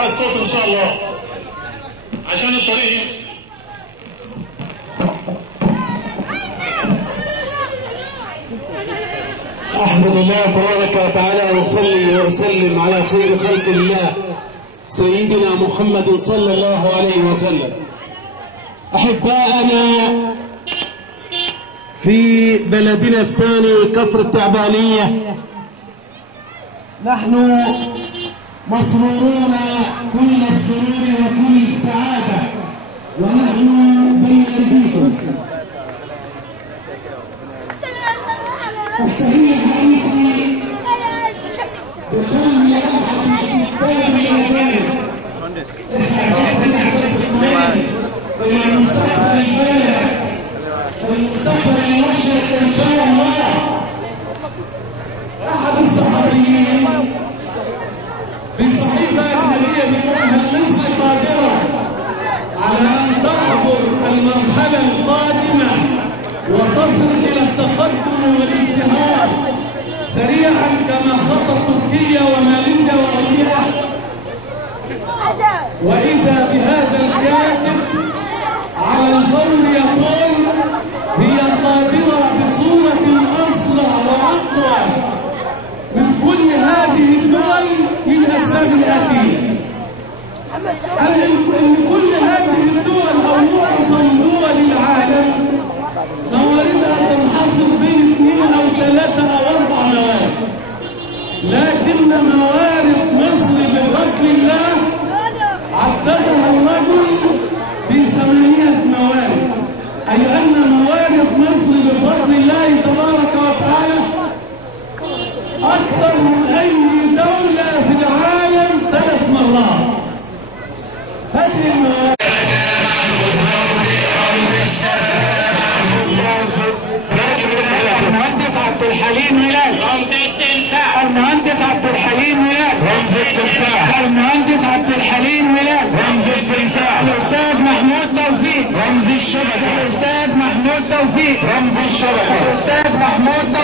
بتاع الصوت ان شاء الله عشان الطريق. احمد الله تبارك وتعالى واصلي واسلم على خير خلق الله سيدنا محمد صلى الله عليه وسلم. احباءنا في بلدنا الثاني كفر التعبانيه، نحن مسرورون كل السرور وكل السعاده ونحن بين ايديكم. السفير الرئيسي بكل يرحب الكتاب الأجانب استعداد العشاء إلى مستقبل البلد والمستقبل المشرق إن شاء الله. أحد الصحفيين في صحيفة أجنبية بيقول هل مصر قادرة على أن تحضر المرحلة القادمة وتصل إلى التقدم والازدهار سريعا كما خطت تركيا وماليزيا وغيرها؟ وإذا بهذا الكاتب على الفور يقول هي قادرة بصورة أسرع وأقوى من كل هذه الدول للأسباب الآتية. أن كل هذه الدول أو معظم دول العالم مواردها تنحصر بين 2 أو 3 أو 4 موارد، لكن موارد مصر بفضل الله عددها الرجل في 8 موارد، أي أن موارد مصر بفضل الله تبارك وتعالى أكثر من أي دولة في العالم 3 مرات. هذه الموارد المهندس عبد الحليم هلال رمز التمساح، المهندس عبد الحليم هلال رمز التمساح، المهندس عبد الحليم هلال رمز التمساح، الأستاذ محمود توفيق رمز الشبكة، الأستاذ محمود توفيق رمز الشبكة، الأستاذ محمود توفيق